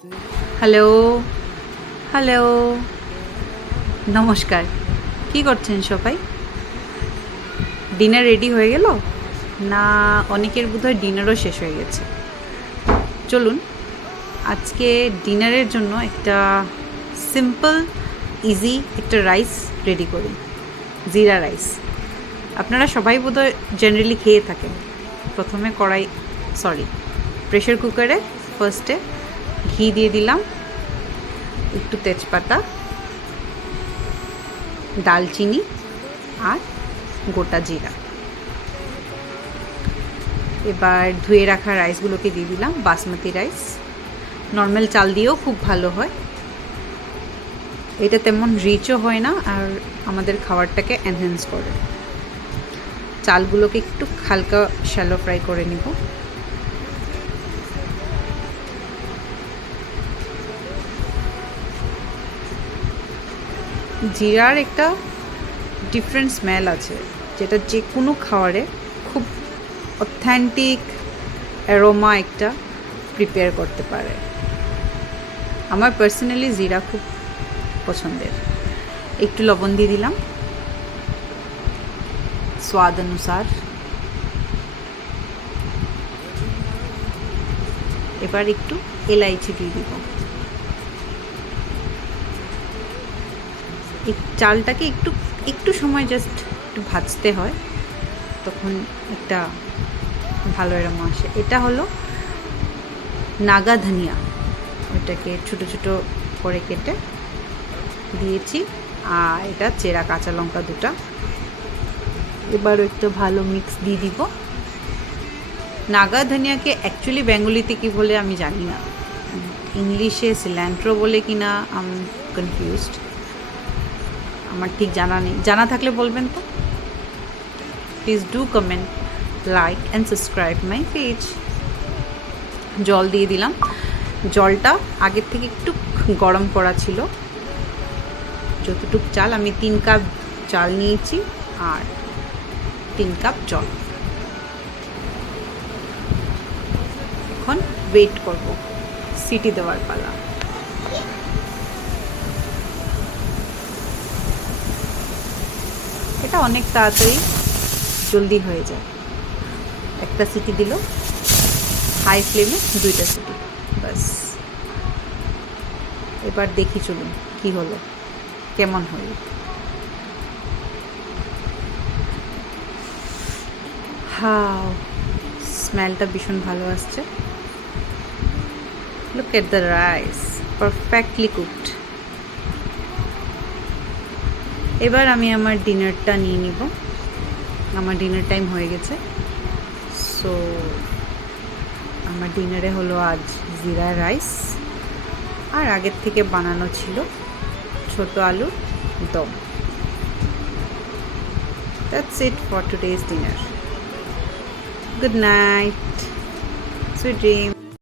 Hello, hello, নমস্কার। কি করছেন সবাই? ডিনার রেডি হয়ে গেল? না, অনেকের বোধহয় ডিনারও শেষ হয়ে গেছে। চলুন আজকে ডিনারের জন্য একটা সিম্পল ইজি একটা রাইস রেডি করি, জিরা রাইস। আপনারা সবাই বোধহয় জেনারেলি খেয়ে থাকেন। প্রথমে প্রেশার কুকারে ফার্স্টে ঘি দিয়ে দিলাম, একটু তেজপাতা, দালচিনি আর গোটা জিরা। এবার ধুয়ে রাখা রাইসগুলোকে দিয়ে দিলাম, বাসমতি রাইস। নর্মাল চাল দিয়েও খুব ভালো হয়, এটা তেমন রিচও হয় না আর আমাদের খাবারটাকে এনহ্যান্স করে। চালগুলোকে একটু হালকা শ্যালো ফ্রাই করে নিব। জিরার একটা ডিফারেন্ট স্মেল আছে, যেটা যে কোনো খাবারে খুব অথেন্টিক অ্যারোমা একটা প্রিপেয়ার করতে পারে। আমার পার্সোনালি জিরা খুব পছন্দের। একটু লবণ দিয়ে দিলাম স্বাদ অনুসার। এবার একটু এলাইচি দিয়ে দিব। এই চালটাকে একটু একটু সময় জাস্ট একটু ভাজতে হয়, তখন একটা ভালো এরম আসে। এটা হলো নাগা ধনিয়া, ওইটাকে ছোটো ছোটো করে কেটে দিয়েছি, আর এটা চেরা কাঁচা লঙ্কা দুটা। এবারও একটু ভালো মিক্স দিয়ে দিব। নাগা ধনিয়াকে অ্যাকচুয়ালি বেঙ্গলিতে কী বলে আমি জানি না, ইংলিশে সিল্যান্ট্রো বলে কি না আমি কনফিউজড, আমার ঠিক জানা নেই। জানা থাকলে বলবেন তো। Please do comment, like and subscribe my page. জল দিয়ে দিলাম। জলটা আগের থেকে একটু গরম করা ছিল। যতটুক চাল, আমি 3 কাপ চাল নিয়েছি আর 3 কাপ জল। এখন ওয়েট করব, সিটি দেওয়ার পালা। এটা অনেক তাড়াতাড়ি জলদি হয়ে যায়। একটা সিটি দিল, হাই ফ্লেমে 2টা সিটি, বাস। এবার দেখি চলুন কি হলো, কেমন হলো। হাও, স্মেলটা ভীষণ ভালো আসছে। Look at the rice, perfectly cooked. এবার আমি আমার ডিনারটা নিয়ে নিব। আমার ডিনার টাইম হয়ে গেছে। সো আমার ডিনারে হলো আজ জিরা রাইস, আর আগের থেকে বানানো ছিল ছোট আলুর দম। That's it for today's dinner. Good night. Sweet dreams.